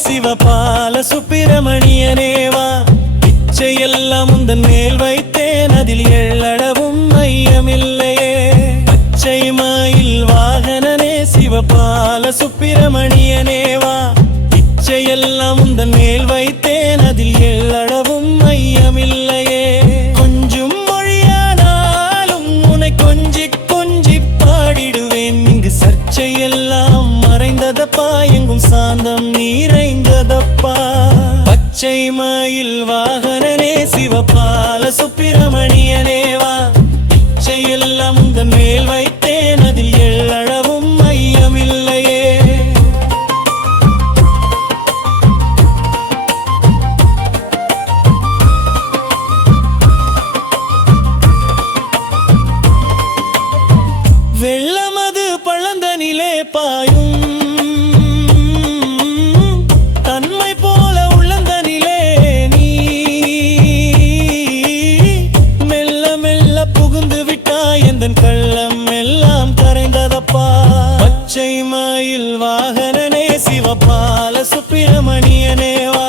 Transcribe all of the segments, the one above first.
சிவபால சுப்பிரமணியனேவா, பிச்சையெல்லாம் உந்தன் மேல் வைத்தேன், அதில் எள்ளளவும் ஐயமில்லையே. பச்சை மயில் வாகனனே சிவபால சுப்பிரமணியனேவா, பிச்சையெல்லாம் உந்தன் மேல் வைத்தேன், அதில் எள்ளளவும் ஐயமில்லையே. கொஞ்சும் மொழியானாலும் உன்னை கொஞ்சி கொஞ்சி பாடிடுவேன், இங்கு சர்ச்சையெல்லாம் மறைந்ததப்பா, எங்கும் சாந்தம் நிறைந்ததப்பா. பச்சை மயில் வாகனனே சிவபால சுப்பிரமணியனேவா, பிச்சையெல்லாம் உந்தன் மேல் வைத்தேன், அதில் எள்ளளவும் ஐயமில்லையே. வெள்ளமது பழந்தனிலே பாயும் தன்மை போல உள்ளந்தனிலே நீ மெல்ல மெல்ல புகுந்து விட்டாய், எந்தன் கள்ளம் எல்லாம் கரைந்ததப்பா. பச்சை மயில் வாகனனே சிவபால சுப்பிரமணியனேவா,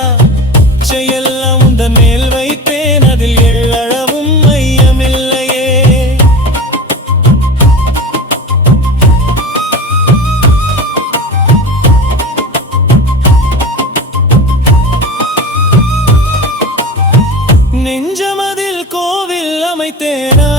பிச்சையெல்லாம் உந்தன் மேல் வைத்தேன், அதில் எள்ளளவும் ஐயமில்லையே. நெஞ்சமதில் கோவில் அமைத்தேனா,